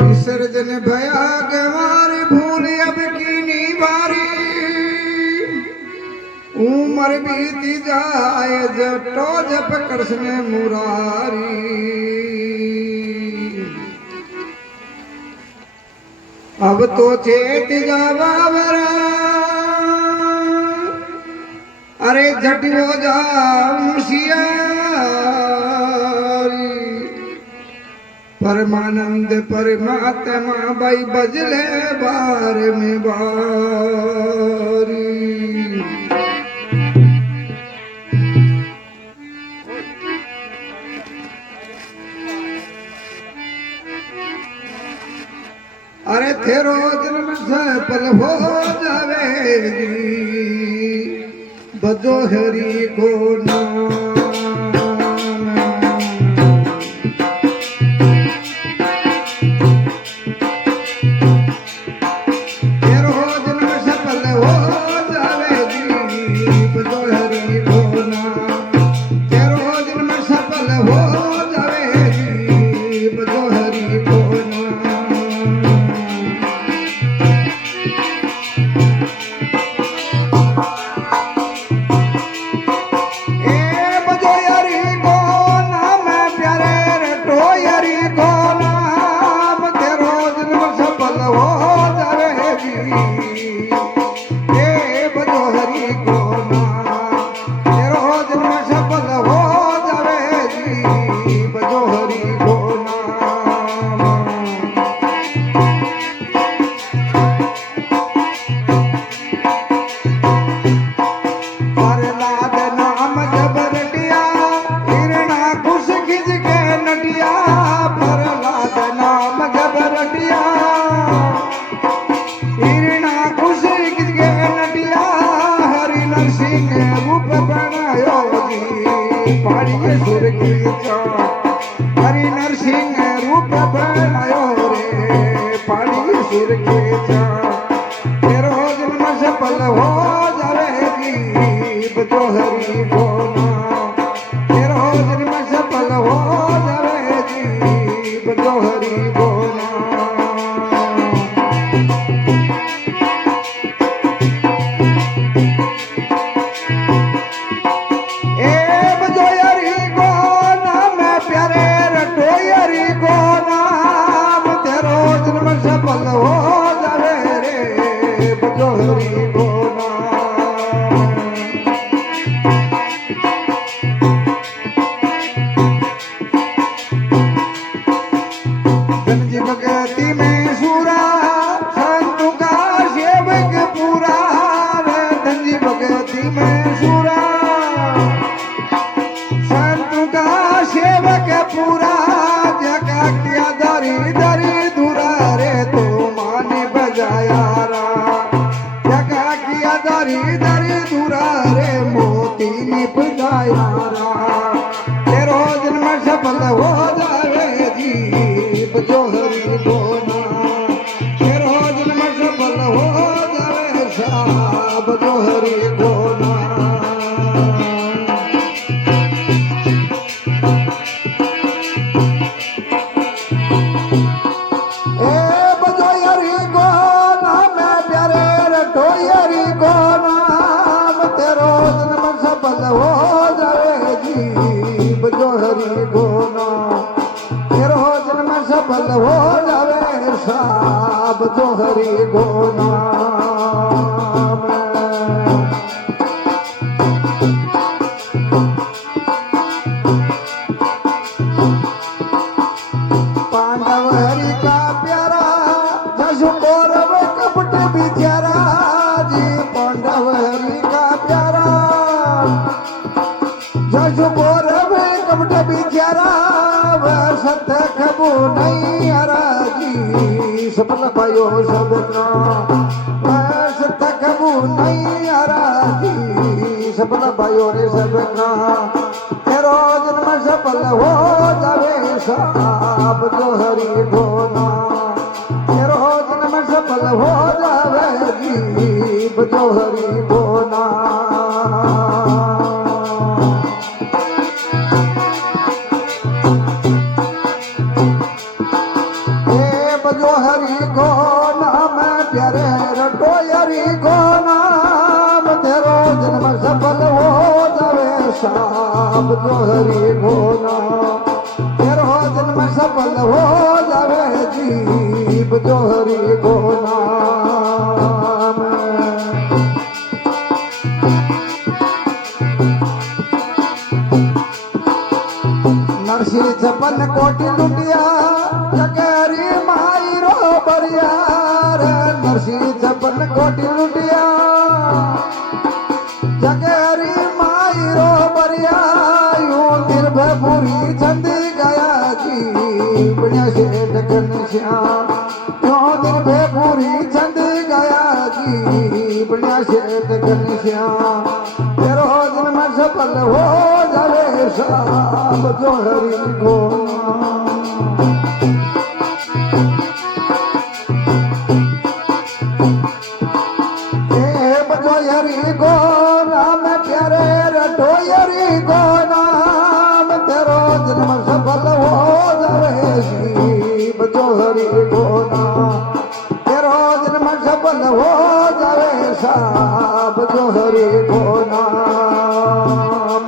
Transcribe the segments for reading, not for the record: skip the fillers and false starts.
विसर्जन भया गवारी भूल अब की बारी उम्र बीती जाए जटो जप कृष्ण मुरारी अब तो चेत जावा अरे झटियो जा परमानंद परमात्मा भाई बजले बार में बारी अरे तेरो जन्म सफल हो जावेगी बदो हरि को नाम हरि नरसिंह रूप बनायो रे पाड़ी सुर के जा तेरो जन्म सफल हो जावेगी बजो हरि बोला तेरो जन्म सफल हो जावेगी बजो हरि बोला सफल हो जावे रे बजो हरि बोला धनजी भगती में सूरा संतों का सेवक पूरा धनजी भगती में सूरा संतों का सेवक पूरा जगा किया दरी दरी दूरा तो माने बजाया रा जगा किया दरी दरी दूरा रे मोती ने बजाया रा तेरो जन्म सफल हो जावे जी बजो हरि बोला तेरो जन्म सफल हो जावे सा बजो हरि बोला हो जावे जी बजो हरि गोना तेरो जन्म सफल हो जावे साब जो हरि गोना पांडव हरि का प्यारा जसु कौरव कपट बिचारा जी पांडव हरि का प्यारा जसु कौरव कपट बिचारा सत खबो नहीं हरा जी सफल भयो सबना सत खबो नहीं हरा जी सफल भयो रे सबना तेरो जन्म सफल हो जावे साब जो हरि गोना तेरो जन्म सफल हो जावे जी जो हरि गोना जो हरि को नाम तेरो जन्म सफल हो जावे जीव जो हरि को नाम नरसी 56 कोटि लुटिया जगरी माई रो बरिया रे नरसी 56 कोटि लुटिया जगरी माई रो बरिया यूं निर्भयपुरी चंदी गया जी बढ़िया शेठ घनश्याम यूं निर्भयपुरी चंदी गया जी बढ़िया शेठ घनश्याम तेरो जन्म सफल हो जावे साब जो हरि को हरि को नाम प्यारे रटो हरि को नाम तेरो जन्म सफल हो जावे शिव जो हरि को नाम तेरो जन्म सफल हो जावे साब जो हरि को नाम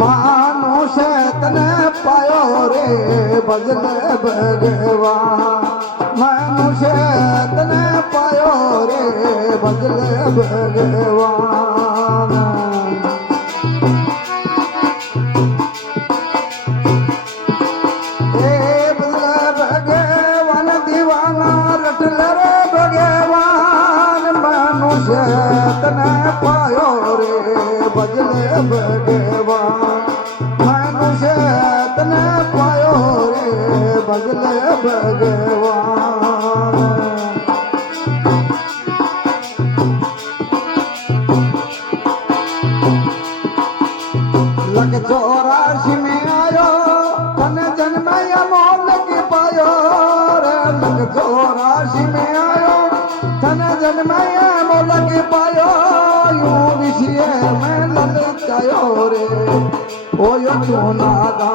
मानुष तने पायो रे बदल भगवान मनुष्य तने पायो रे बदल भगवान बदल भगवान दीवाना रटल रे भगवान मनुष्य तने पायो रे बदल भगवान मनुष्य तने पायो रे बदल भगवान लख 84 में आयो तन जन्म मोल की पायो रे लख 84 में आयो तन जन्म मोल की पायो यूं विषय में ललचायो रे ओ यो चुनादा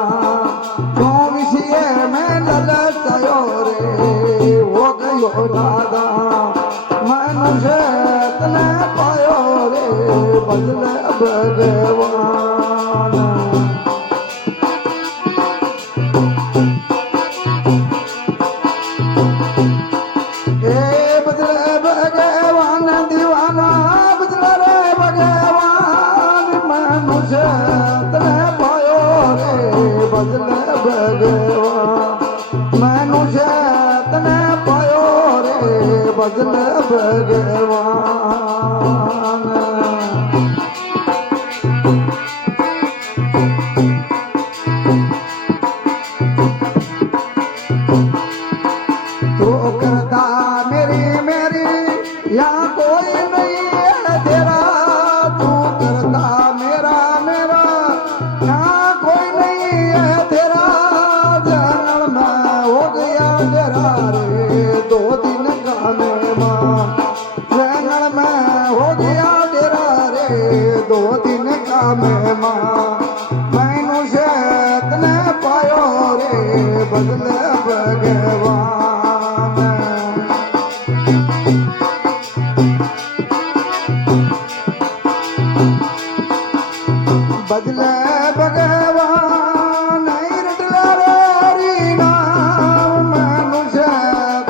क्यों विषय में ललचायो रे हो गयो दादा मनुष्य तने पायो रे बदल भगवान बदल भगवान दीवाना बदल रे भगवान मनुष्य तने पायो रे बदल भगवान मनुष्य तने पायो रे बदल भगवान तो करता मेरी मेरी यहाँ कोई नहीं है तेरा तू करता मेरा मेरा यहाँ कोई नहीं है तेरा जंगल में हो गया तेरा रे 2 दिन का मेहमान जंगल में हो गया तेरा रे 2 दिन का मेहमान मनुष्य तने पायो रे बदल भगवान बदल भगवान रटल रे हरि नाम मनुष्य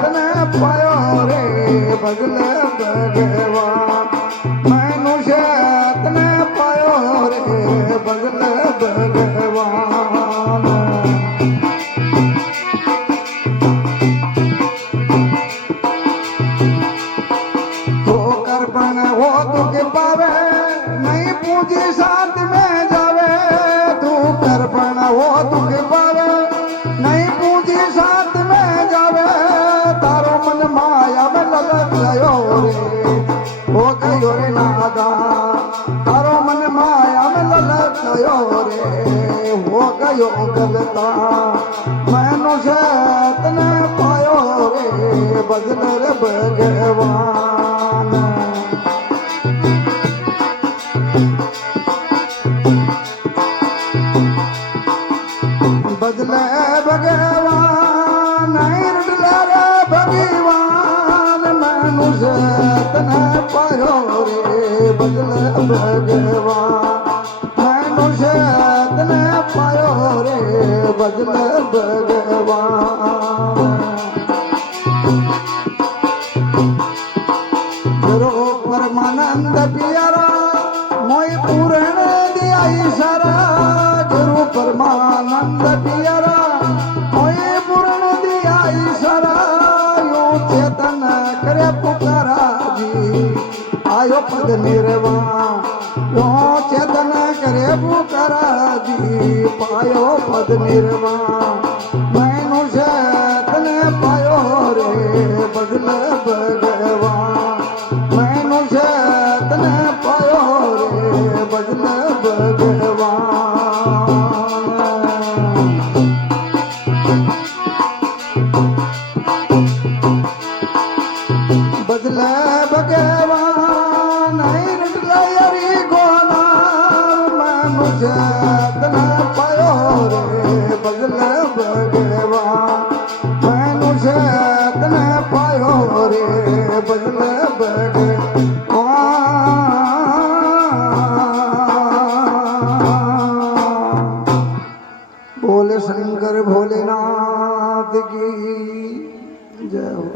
तने पायो रे बदल भगवान मनुष्य तने पायो रे बदल भगवान तो कर्पण हो तुके पावे नहीं पूजी साथ में जावे तू कर्पण हो तुके पावे नहीं पूजी साथ में जावे तारो मन माया में ललक गयो रे हो गयो रे नादा तारो मन माया में ललक गयो रे हो गयो गलता मनुष्य तने पायो रे बदल रे भगवान बदले भगवान रटल रे भगवान मनुष्य तने बदले भगवान मनुष्य तने पायो रे बदले भगवान गुरु परमानंद पियरा मोई पूर्ण दिया इशारा गुरु परमानंद पियरा मोई पूर्ण दिया इशारा यो चेतन करे पुकारा जी आयो पद निर्वाण यो चेतन करे पुकारा जी पायो पद निर्वाण मनुष्य तने पायो रे बदले भगवान मनुष्य तने पायो रे बदले भगवान बदले भगवान हरी गोना मनुष्य तने पायो रे बदले भगवान मनुष्य तने पायो रे बदले भगवान बोले शंकर भोलेनाथ की जय हो।